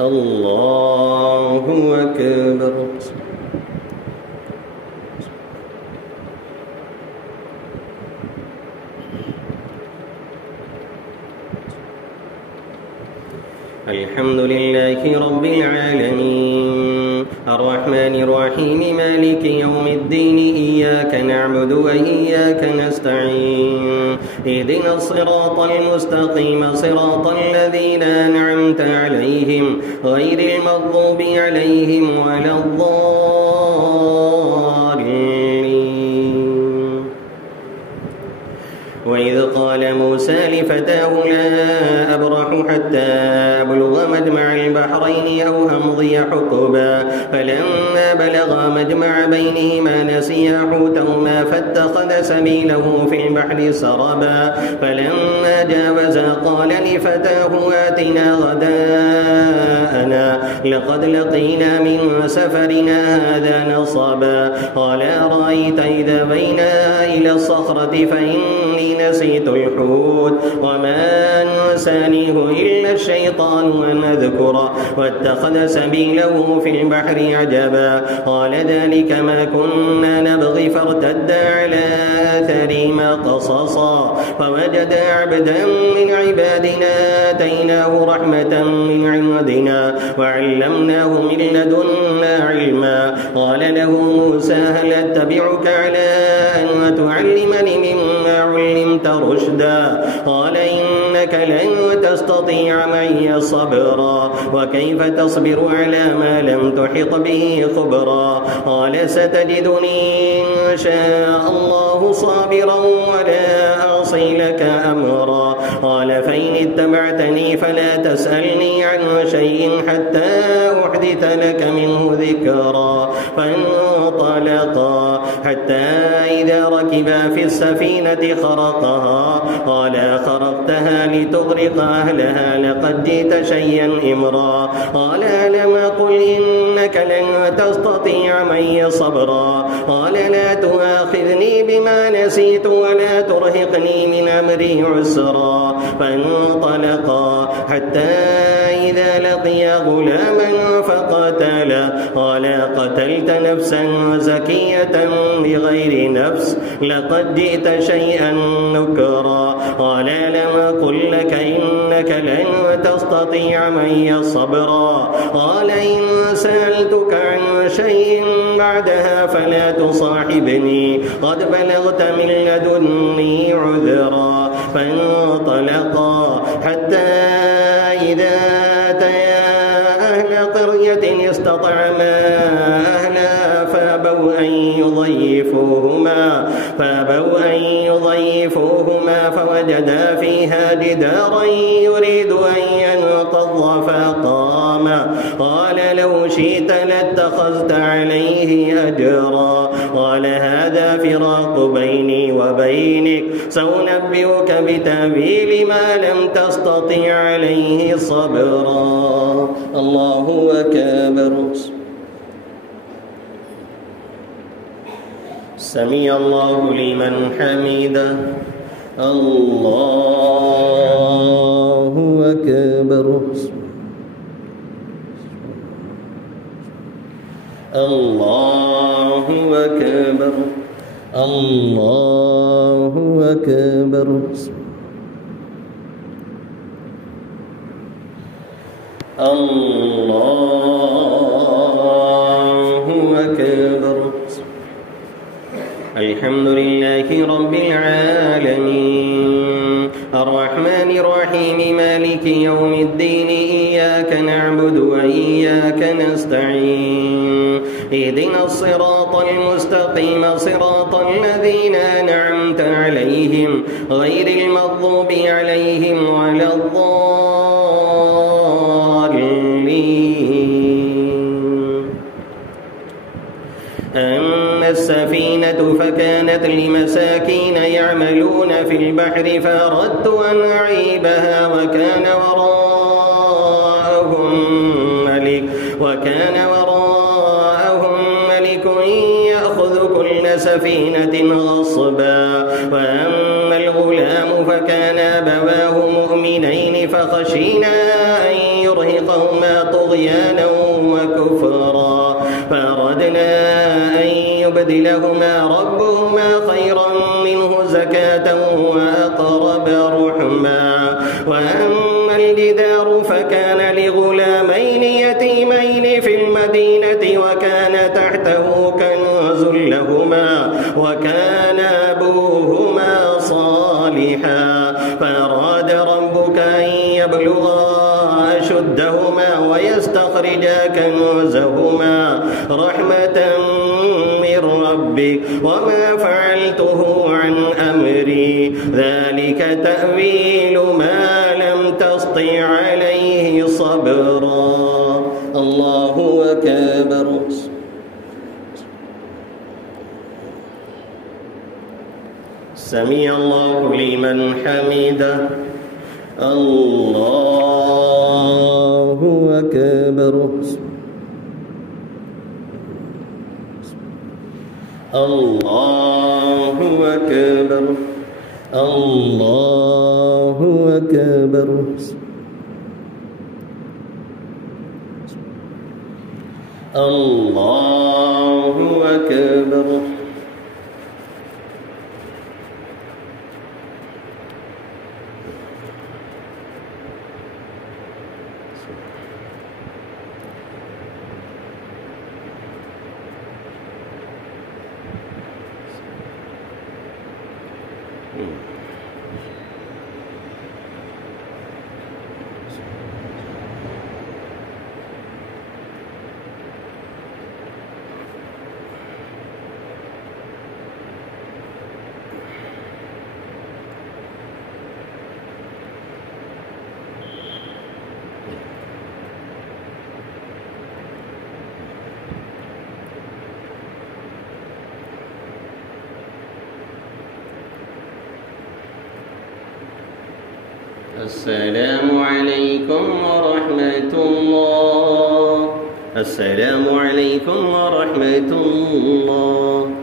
الله أكبر. الحمد لله رب العالمين الرحمن الرحيم مالك يوم الدين إياك نعبد وإياك نستعين اهدنا الصراط المستقيم صراط الذين أنعمت عليهم غير المغضوب عليهم ولا الضالين. وإذ قال موسى لفتاه لا أبرح حتى أبلغ مجمع البحرين أو أمضي حقبا فلما بلغا مجمع بينهما نسيا حوتهما فاتخذ سبيله في البحر سربا فلما جاوزا قال لفتاه آتنا غداءنا لقد لقينا من سفرنا هذا نصبا قال أرأيت إذا بينا إلى الصخرة فإني نسيت الحوت وما أنسانيه إلا الشيطان أن أذكره واتخذ سبيله في البحر عجبا قال ذلك ما كنا نبغي فارتدا على آثارهما قصصا فوجدا عبدا من عبادنا آتيناه رحمة من عندنا وعلمناه من لدنا علما قال له موسى هل أتبعك على أن تعلمني مما علمت رشدا قال إنك لن تستطيع معي صبرا وكيف تصبر على ما لم تحط به خبرا قال ستجدني إن شاء الله صابرا ولا أعصي لك أمرا قال فإن اتبعتني فلا تسألني عن شيء حتى أحدث لك منه ذكرا فانطلقا حتى إذا ركبا في السفينة خرقها قال خرقتها لتغرق أهلها لقد جئت شيئا إمرا قال ألم أقل إنك لن تستطيع معي صبرا قال لا تؤاخذني بما نسيت ولا ترهقني من أمري عسرا فانطلقا حتى إذا لقيا غلاما فقتلا قال قتلت نفسا زكية بغير نفس لقد جئت شيئا نكرا قال لم أقل لك إنك لن تستطيع معي صبرا قال إن سألتك عن شيء بعدها فلا تصاحبني قد بلغت من لدني عذرا فانطلقا حتى إذا أتيا أهل قرية استطعما أهلها فأبوا أن يضيفوهما فوجدا فيها جدارا يريد أن ينقض فقام قال لو شئت لاتخذت عليه أجرا قال هذا فراق بيني وبينك سأنبئك بتأويل ما لم تستطع عليه صبرا. الله أكبر. سمع الله لمن حمده. الله أكبر. الله أكبر. الله أكبر. الله أكبر. الحمد لله رب العالمين الرحمن الرحيم مالك يوم الدين إياك نعبد وإياك نستعين اهدنا الصراط المستقيم صراط الذين أنعمت عليهم غير المغضوب عليهم ولا الضالين. أما السفينة فكانت لمساكين يعملون في البحر فأردت أن أعيبها وكان وراءهم ملك يأخذ كل سفينة غصبا وأما الغلام فكان أبواه مؤمنين فخشينا أن يرهقهما قوما طغيانا وكفرا فأردنا أن يبدلهما ربهما خيرا منه زكاة وأقرب رحما. وأما الجدار فكان لغلامين يتيمين في المدينة وكان تحته كنز لهما وكان أبوهما صالحا فأراد ربك أن يبلغا أشدهما ويستخرجا كنزهما رحمة من ربك وما فعلته عن أمري ذلك تأويل ما لم تسطع عليه صبرا. الله أكبر. سمع الله لمن حمده. الله أكبر. الله أكبر. الله أكبر. الله أكبر. السلام عليكم ورحمة الله. السلام عليكم ورحمة الله.